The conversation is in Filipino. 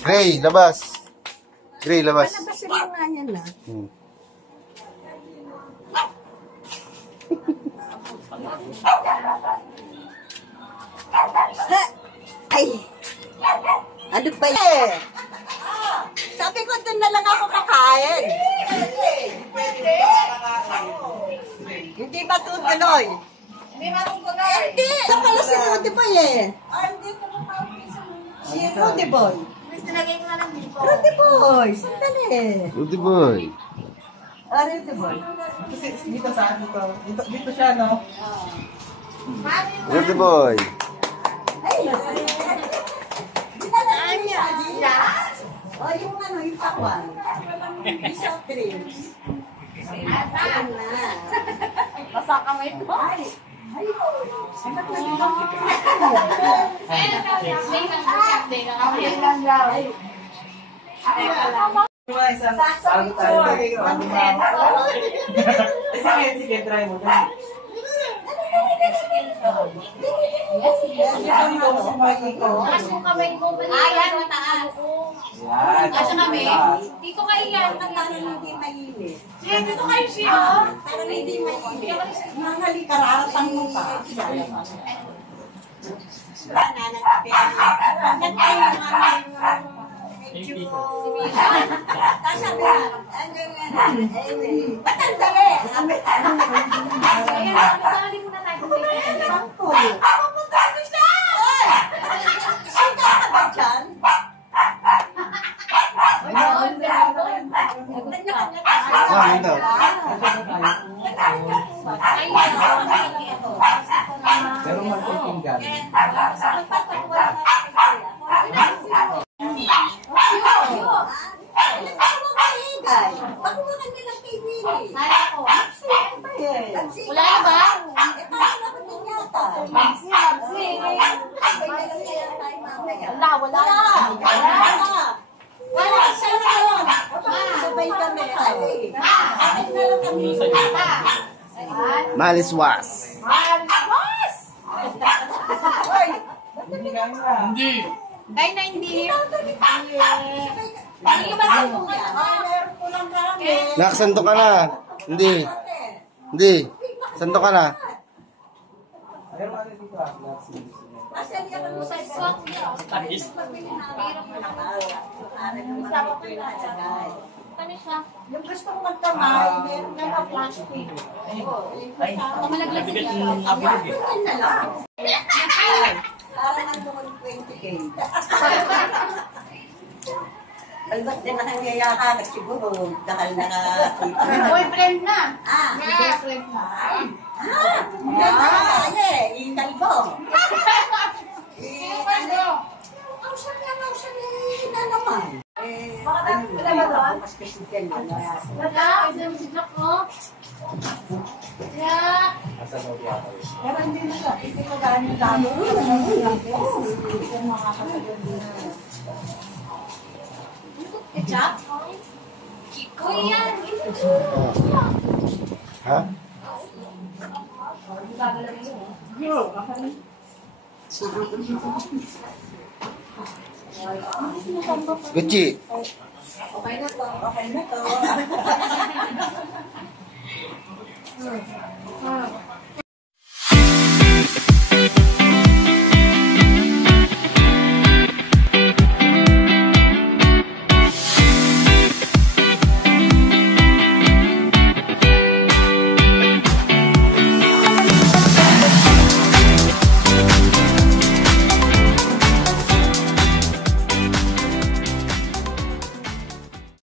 Gray, labas. Gray, labas. Palabasin mo nga yan na. Ay! Ano ba yan? Sabi ko, doon na lang ako kakain. Hindi ba tutuloy? Hindi matutuloy. Hindi! Sa pala si Rudy Boy eh. Hindi ko makawin sa Si Rudy Boy. Nilagay ko na lang dito. Rudy Boy! Sandali. Rudy boy. Rudy Boy. Dito sa dito. Dito siya, no? Rudy boy. Ay! Dinala niya. O, yung ano, yung pakwan. Yung soft drinks. Ayan na. Basa kamay ko. Ay! Ayun! Sabat na dito. Ayun lang daw. Bago tayo. Sige, try mo. Taas mo kamay mo. Ayan, mataas. Yan. Taas kami. Dito kayo yan. Parang hindi mainit. Siya, dito kayo siya. Parang hindi mainit. Nangali kararatan mo pa. Tapos sabi na, ba't ang dali? Ayan, masali muna tayo. Papunta ko siya! Sino ka ba dyan? Ito. Pero magpipinggan. Wala na ba? Wala. Wala, sana yun. Sabay kami. Ay, na lang kami. Maliswas. Hindi. Dahil na hindi. Nak, santo ka na. Hindi. Hindi. Santo ka na. Ayaw natin dito. Ano siya? Yung gusto kong magtamay, meron na na plastic. Malaglag siya. Yan na lang. Parang nandun 20K. Albat din na nangyayaka kasi siguro dahil Boyfriend na. boyfriend na. Yan na, ikalbo. Kausan na naman. Mas kasi yan. Wala. Isang si Jack ko. Yeah. Pero hindi na siya. Hindi ko gano'n lalo. Yung mga kapagandun na. Jack? Kuya. Ha? Gucci. Okay na to. Okay na to.